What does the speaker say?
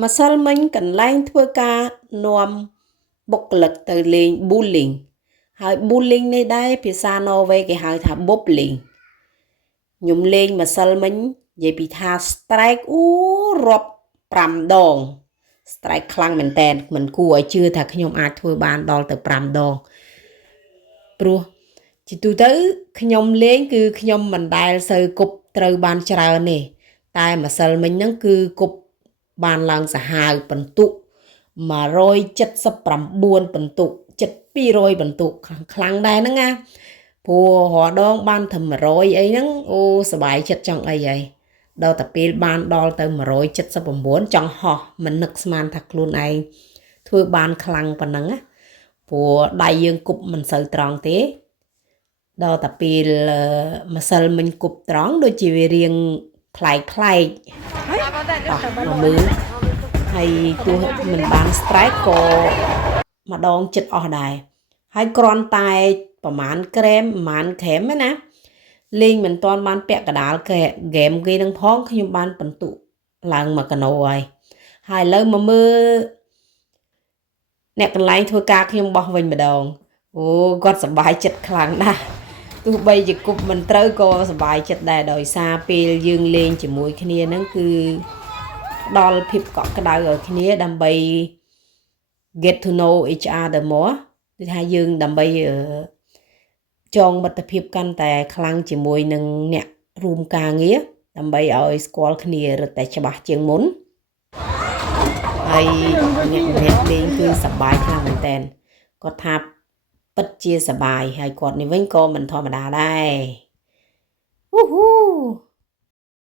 ម្សិលមិញកន្លែងធ្វើការនាំបុគ្គលិកទៅលេង bowling ហើយ bowling នេះដែរភាសាន័រវេសគេហៅថា bowling ខ្ញុំលេងម្សិលមិញនិយាយពីថា strike រាប់5 ដង strike ខ្លាំងមែនតើមិនគួរឲ្យជឿថាខ្ញុំអាចធ្វើបានដល់ទៅ5 ដងព្រោះជាទូទៅខ្ញុំលេងគឺខ្ញុំមិនដែលសូវគប់ត្រូវបានច្រើនទេតែម្សិលមិញហ្នឹងគឺគប់បានឡើងសាហាវបន្ទុក179បន្ទុកចិត្ត200បន្ទុកខ្លាំងដែរហ្នឹងណាព្រោះរាល់ដងបានតែ100អីហ្នឹងអូសប្បាយចិត្តចង់អីហើយដល់តែពេលបានដល់ទៅ179ចង់ហោះមិននឹកស្មានថាខ្លួនឯងធ្វើបានខ្លាំងប៉ុណ្ណឹងណាព្រោះដៃយើងគប់មិនសូវត្រង់ទេដល់តែពេលម្សិលមិញគប់ត្រង់ដូចជាវារៀងប្លែកមកមើលហើយទោះមិនបាន strike ក៏ម្ដងចិត្តអស់ដែរហើយគ្រាន់តែប្រហែលក្រែមណាលេងមិនទាន់បានពាក់កដាលហ្គេមគេនឹងផងខ្ញុំបានបន្ទុកឡើងមកកណោហើយឥឡូវមកមើលអ្នកកន្លែងធ្វើការខ្ញុំបោះវិញម្ដងអូគាត់សប្បាយចិត្តខ្លាំងណាស់ទោះបីជាគប់មិនត្រូវក៏សប្បាយចិត្តដែរដោយសារពេលយើងលេងជាមួយគ្នាហ្នឹងគឺផ្ដល់ភាពកក់ក្ដៅឲ្យគ្នាដើម្បី get to know each other more គឺថាយើងដើម្បីចងមិត្តភាពកាន់តែខ្លាំងជាមួយនឹងអ្នករួមការងារដើម្បីឲ្យស្គាល់គ្នារឹតតែច្បាស់ជាងមុនហើយអ្នកលេងគឺសប្បាយខ្លាំងមែនតើគាត់ថាពិតជាសប្បាយហើយគាត់នេះវិញក៏មិនធម្មតាដែរហ៊ូ